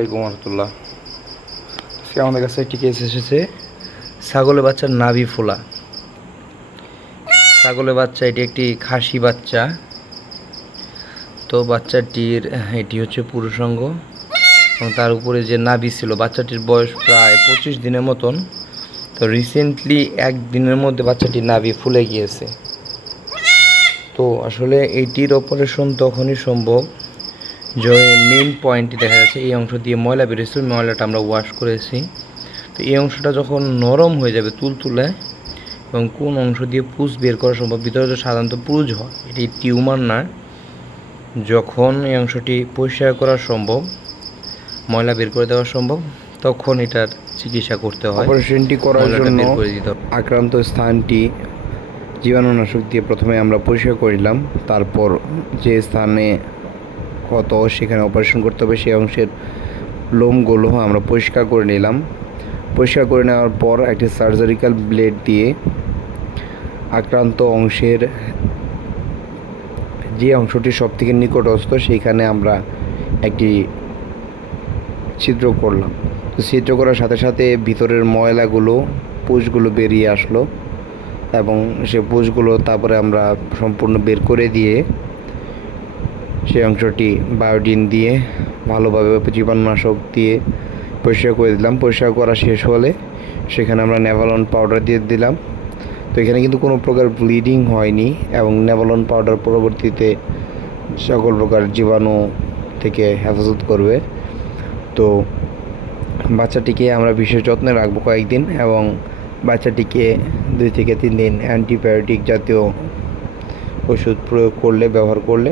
আলাইকুম রহমতুল্লাহ। আজকে আমাদের কাছে একটি কেস এসেছে, ছাগলের বাচ্চার নাভি ফোলা। ছাগলের বাচ্চা, এটি একটি খাসি বাচ্চা। তো বাচ্চাটির, এটি হচ্ছে পুরুষাঙ্গ। এবং তার উপরে যে নাভি ছিল, বাচ্চাটির বয়স প্রায় পঁচিশ দিনের মতন। তো রিসেন্টলি একদিনের মধ্যে বাচ্চাটির নাভি ফুলে গিয়েছে। তো আসলে এইটির অপারেশন তখনই সম্ভব যে মেইন পয়েন্টটি দেখা যাচ্ছে এই অংশ দিয়ে ময়লা বেরিয়েছিল ময়লাটা আমরা ওয়াশ করেছি। তো এই অংশটা যখন নরম হয়ে যাবে তুলতুলে এবং কোন অংশ দিয়ে পুজ বের করা সম্ভব ভিতরে তো সাধারণত পুজ হয় এটি টিউমার না। যখন এই অংশটি পরিষ্কার করা সম্ভব ময়লা বের করে দেওয়া সম্ভব তখন এটার চিকিৎসা করতে হয়। অপারেশনটি করার জন্য। আক্রান্ত স্থানটি জীবাণুনাশক দিয়ে প্রথমে আমরা পরিষ্কার করিলাম তারপর যে স্থানে ক্ষত সেখানে অপারেশন করতে হবে, সেই অংশের লোমগুলো আমরা পরিষ্কার করে নিলাম। পরিষ্কার করে নেওয়ার পর একটি সার্জারিক্যাল ব্লেড দিয়ে আক্রান্ত অংশের যে অংশটি সব থেকে নিকটস্থ সেইখানে আমরা একটি ছিদ্র করলাম। তো ছিদ্র করার সাথে সাথে ভিতরের ময়লাগুলো পুষগুলো বেরিয়ে আসলো এবং সে পুষগুলো তারপরে আমরা সম্পূর্ণ বের করে দিয়ে সেই অংশটি বায়োডিন দিয়ে ভালোভাবে জীবাণুনাশক দিয়ে পরিষ্কার করে দিলাম। পরিষ্কার করা শেষ হলে সেখানে আমরা নেভালন পাউডার দিয়ে দিলাম। তো এখানে কিন্তু কোনো প্রকার ব্লিডিং হয়নি এবং নেভালন পাউডার পরবর্তীতে সকল প্রকার জীবাণু থেকে হেফাজত করবে। তো বাচ্চাটিকে আমরা বিশেষ যত্নে রাখব কয়েকদিন এবং বাচ্চাটিকে দুই থেকে তিন দিন অ্যান্টিবায়োটিক জাতীয় ওষুধ প্রয়োগ করলে, ব্যবহার করলে